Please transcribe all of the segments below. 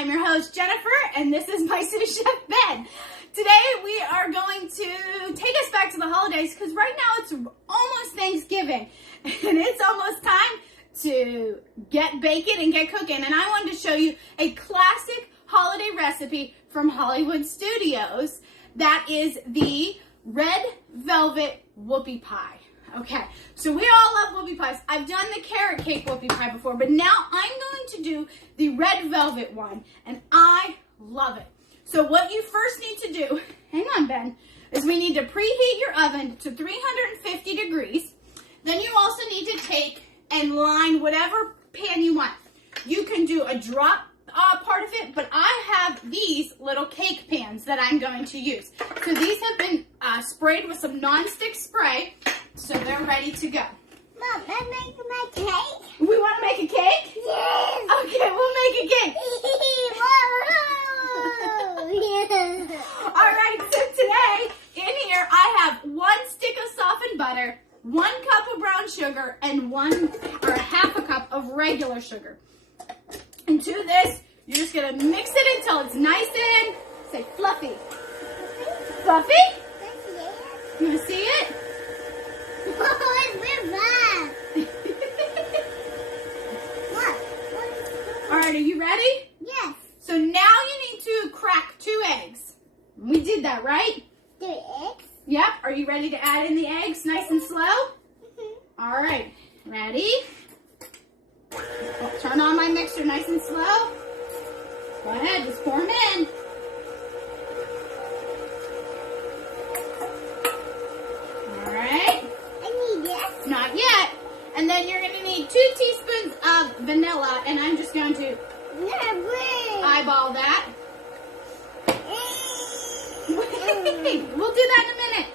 I'm your host, Jennifer, and this is my sous chef, Ben. Today, we are going to take us back to the holidays, because right now it's almost Thanksgiving, and it's almost time to get baking and get cooking, and I wanted to show you a classic holiday recipe from Hollywood Studios. That is the Red Velvet Whoopie Pie. Okay, so we all love whoopie pies. I've done the carrot cake whoopie pie before, but now I'm going to do the red velvet one, and I love it. So what you first need to do, hang on, Ben, is we need to preheat your oven to 350 degrees. Then you also need to take and line whatever pan you want. You can do a drop part of it, but I have these little cake pans that I'm going to use. So these have been sprayed with some non-stick spray, so they're ready to go. Mom, I'm making my cake. We want to make a cake? Yes. Okay, we'll make a cake. All right, so today in here I have 1 stick of softened butter, 1 cup of brown sugar, and a half a cup of regular sugar. And to this, you're just gonna mix it until it's nice and, say, fluffy. Fluffy? You wanna see it? Oh, it's real bad. All right, are you ready? Yes. So now you need to crack 2 eggs. We did that, right? 3 eggs. Yep. Are you ready to add in the eggs nice and slow? Mm-hmm. All right. Ready? I'll turn on my mixer nice and slow. Go ahead, just pour them in. All right. I need this. Not yet. And then you're going to need 2 teaspoons of vanilla, and I'm just going to eyeball that. We'll do that in a minute.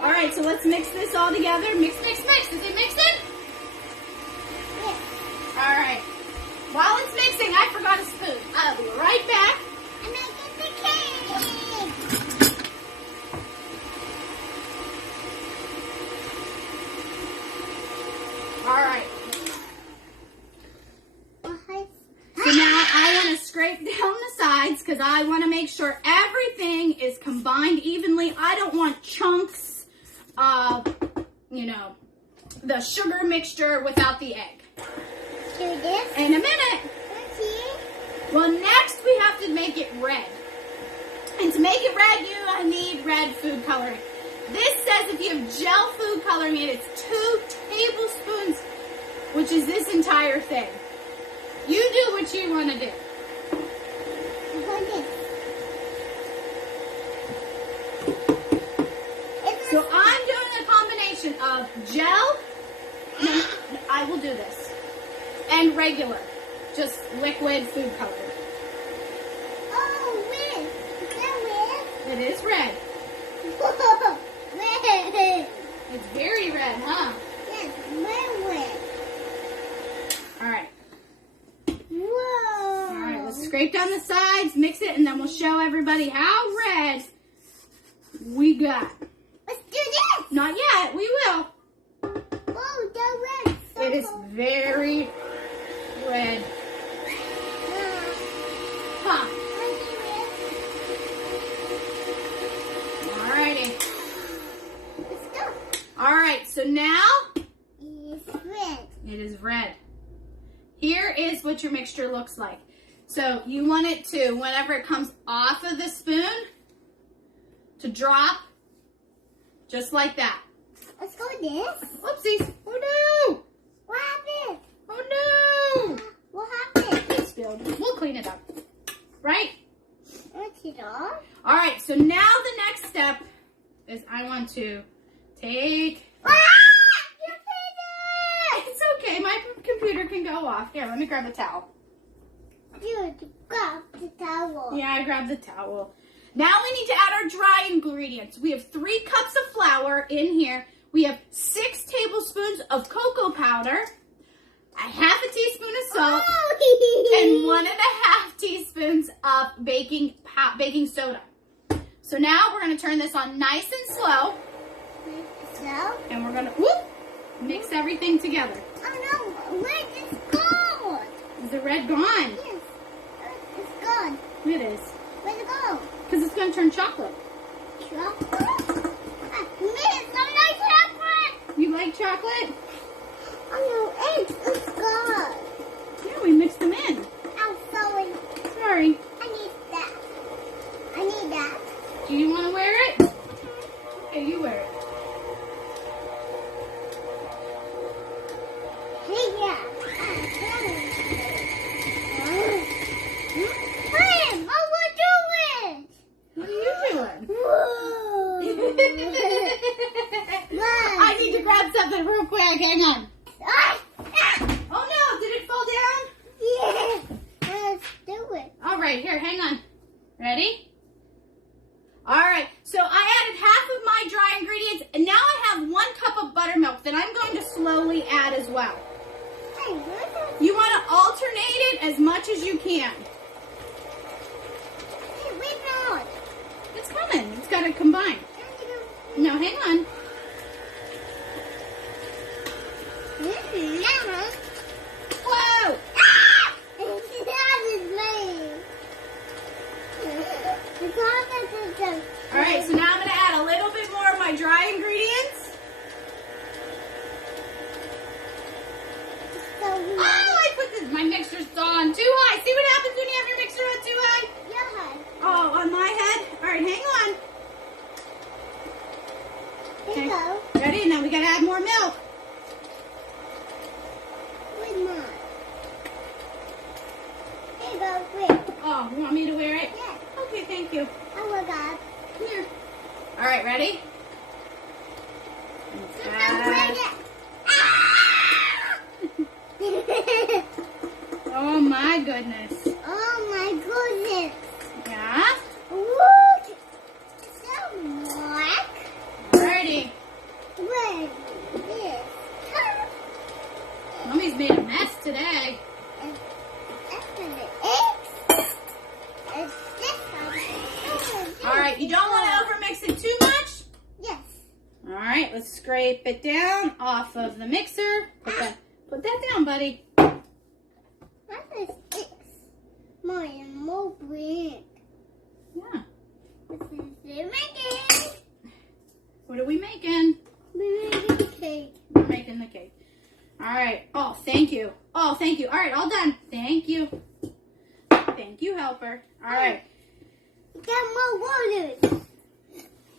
All right, so let's mix this all together. Mix, mix, mix. Is it mixing? Yes. All right. While it's mixing, I forgot a spoon. I'll be right back. I'm making the cake. All right. So now I want to scrape down the sides because I want to make sure everything is combined evenly. I don't want chunks of, the sugar mixture without the egg. Do this. In a minute. Well, next we have to make it red. And to make it red, you need red food coloring. This says if you have gel food coloring in it, it's 2 tablespoons, which is this entire thing. You do what you want to do. So I'm doing a combination of gel, I will do this, and regular, just liquid food coloring. Oh, red. Is that red? It is red. Red. It's very red, huh? Yes, red. All right. Whoa. All right, let's scrape down the sides, mix it, and then we'll show everybody how red we got. Let's do this. Not yet, we will. Oh, the red. It is very red. Huh. Alrighty. Let's go. Alright, so now It's red. it is red. Here is what your mixture looks like. So you want it to, whenever it comes off of the spoon, to drop just like that. Let's go with this. Whoopsies. Oh no! What happened? Oh no! What happened? It spilled. We'll clean it up. Right? What's it on? Alright, so now the next step is I want to take... Ah! It's okay, my computer can go off. Here, let me grab a towel. Dude, grab the towel. Yeah, I grabbed the towel. Now we need to add our dry ingredients. We have 3 cups of flour in here. We have 6 tablespoons of cocoa powder, a half a teaspoon of salt, and 1.5 teaspoons of baking soda. So now we're going to turn this on nice and slow. So? And we're going to mix everything together. Oh no, where did this go? Is the red gone? Yes. It's done. It is. Where'd it go? Because it's going to turn chocolate. Chocolate? Miss, I like chocolate. You like chocolate? Oh no, it's gone. Yeah, we mixed them in. I'm sorry. Sorry. I need that. I need that. Do you want to wear it? Okay, you wear it. Hey, yeah. Hey, what we doing? What are you doing? Whoa. I need to grab something real quick. Hang on. Ah, Oh no, did it fall down? yeah. Let's do it. All right, here, hang on. Ready? All right, so I added half of my dry ingredients, and now I have 1 cup of buttermilk that I'm going to slowly add as well. Hey, where's You want to alternate it as much as you can. Hey, wait, not. It's coming. It's got to combine. No, hang on. Whoa! All right, so now I'm going to add a little bit more of my dry ingredients. Oh, I put this, my mixer's on too high. See what happens when you have your mixer on too high? Oh, on my head? All right, hang on. Okay. Ready? Now we got to add more milk. Oh, you want me to wear it? Okay, thank you. Come here. All right, ready? Oh my goodness. Oh my goodness. Yeah? Look. So black. Alrighty. What is this? Mommy's made a mess today. Alright, you don't want to overmix it too much? Yes. Alright, let's scrape it down off of the mixer. Put that down, buddy. What is this? More big. Yeah. This is the making. What are we making? We're making cake. We're making the cake. Alright. Oh, thank you. Oh, thank you. Alright, all done. Thank you. Thank you, helper. Alright. Got more waters.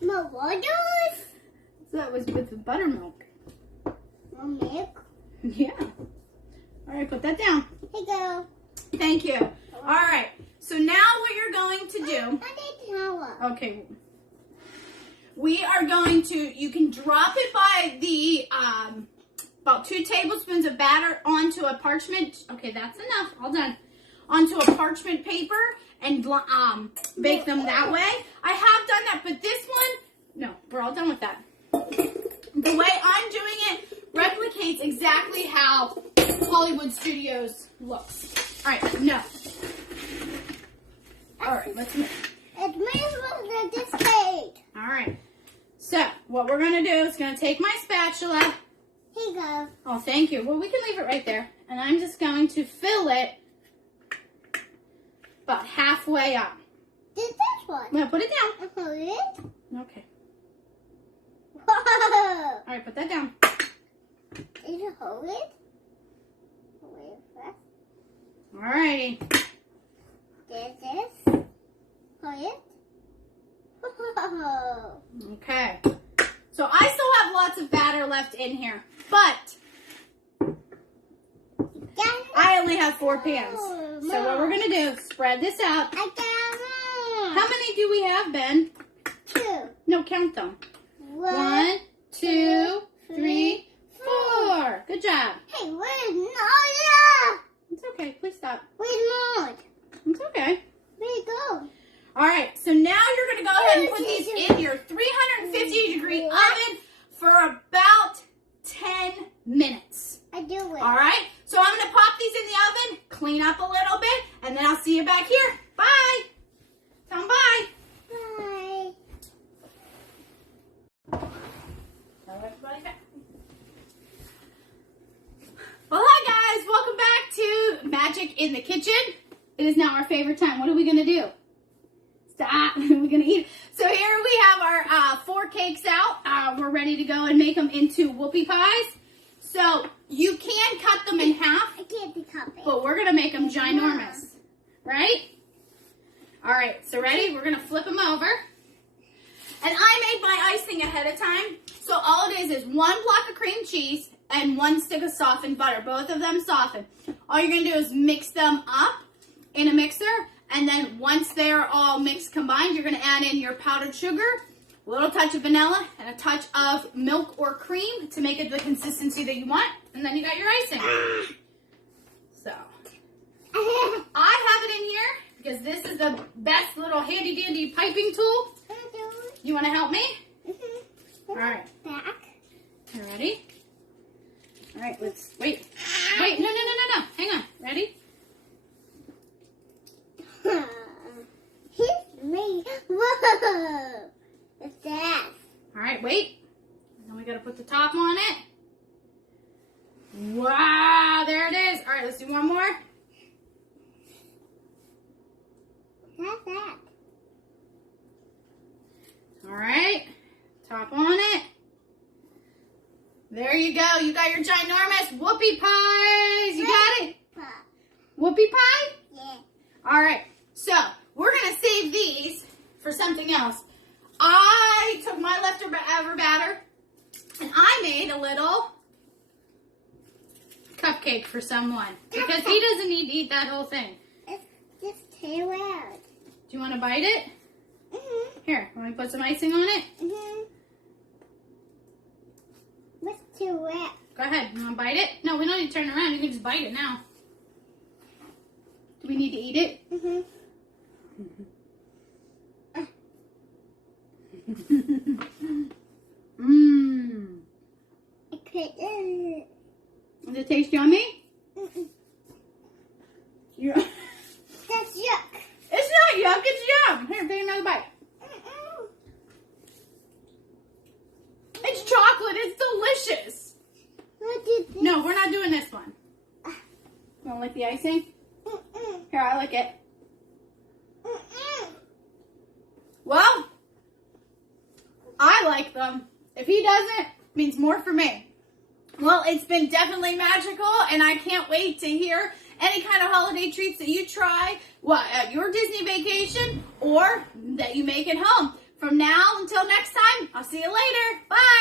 More waters? So that was with the buttermilk. More milk. Yeah. Alright, put that down. Here you go. Thank you. Alright. So now what you're going to do. I need towel. Okay. We are going to, you can drop it by the, about 2 tablespoons of batter onto a parchment. Okay, that's enough. All done. Onto a parchment paper and bake them that way. I have done that, but this one, no, we're all done with that. The way I'm doing it replicates exactly how Hollywood Studios looks. All right, no. All right, let's move. It means we're this cake. All right. So what we're gonna do is gonna take my spatula. Here you go. Oh, thank you. Well, we can leave it right there, and I'm just going to fill it about halfway up. This one. Now put it down. Hold it. Okay. Whoa. All right, put that down. Did you hold it? Hold it first. All righty. This. Hold it. Whoa. Okay. So I still have lots of batter left in here, but I only have 4 pans. So what we're gonna do, spread this out. I got more. How many do we have, Ben? 2. No, count them. 1, 2, 3, 4. Good job. Hey, where's Naya? It's okay. Please stop. Where's Maud? It's okay. Where'd it go? All right. So now you're going to go ahead and put these in your 350-degree oven for about 10 minutes. I do it. All right. So I'm going to pop these in the oven, clean up a little bit, and then I'll see you back here. Bye. Tell them bye. Bye. Tell everybody bye. Well, hi guys. Welcome back to Magic in the Kitchen. It is now our favorite time. What are we gonna do? Stop. We're gonna eat. So here we have our 4 cakes out. We're ready to go and make them into whoopie pies. So you can cut them in half. I can't be copied. But we're gonna make them ginormous. Right? All right, so ready? We're gonna flip them over. And I made my icing ahead of time. So all it is 1 block of cream cheese and 1 stick of softened butter. Both of them softened. All you're gonna do is mix them up in a mixer. And then once they're all mixed combined, you're gonna add in your powdered sugar, a little touch of vanilla, and a touch of milk or cream to make it the consistency that you want. And then you got your icing. So, I have it in here because this is the best little handy dandy piping tool. You wanna help me? All right. Back. You ready? All right, let's, wait, no, hang on, ready? Here's me. Whoa. What's that? All right, wait. Then we gotta put the top on it. Wow, there it is. All right, let's do one more. What's that? All right, top on it. There you go. You got your ginormous whoopie pies. You got it? Whoopie pie? Yeah. All right, so we're gonna save these for something else. I took my leftover batter and I made a little cupcake for someone because he doesn't need to eat that whole thing. It's just too weird. Do you want to bite it? Mm-hmm. Here, want me to put some icing on it? Mm-hmm. What's too wet? Go ahead. You want to bite it? No, we don't need to turn around. You can just bite it now. Do we need to eat it? Mm-hmm. Mmm. Okay. Does it taste yummy? Mm-mm. Yeah. That's yuck. It's not yuck, it's yum. Here, take another bite. Mm-mm. It's chocolate, it's delicious. What did this? No, we're not doing this one. You want to lick the icing? Mm-mm. Here, I lick it. Mm-mm. Well, I like them. If he doesn't, it means more for me. Well, it's been definitely magical, and I can't wait to hear any kind of holiday treats that you try at your Disney vacation or that you make at home. From now until next time, I'll see you later. Bye.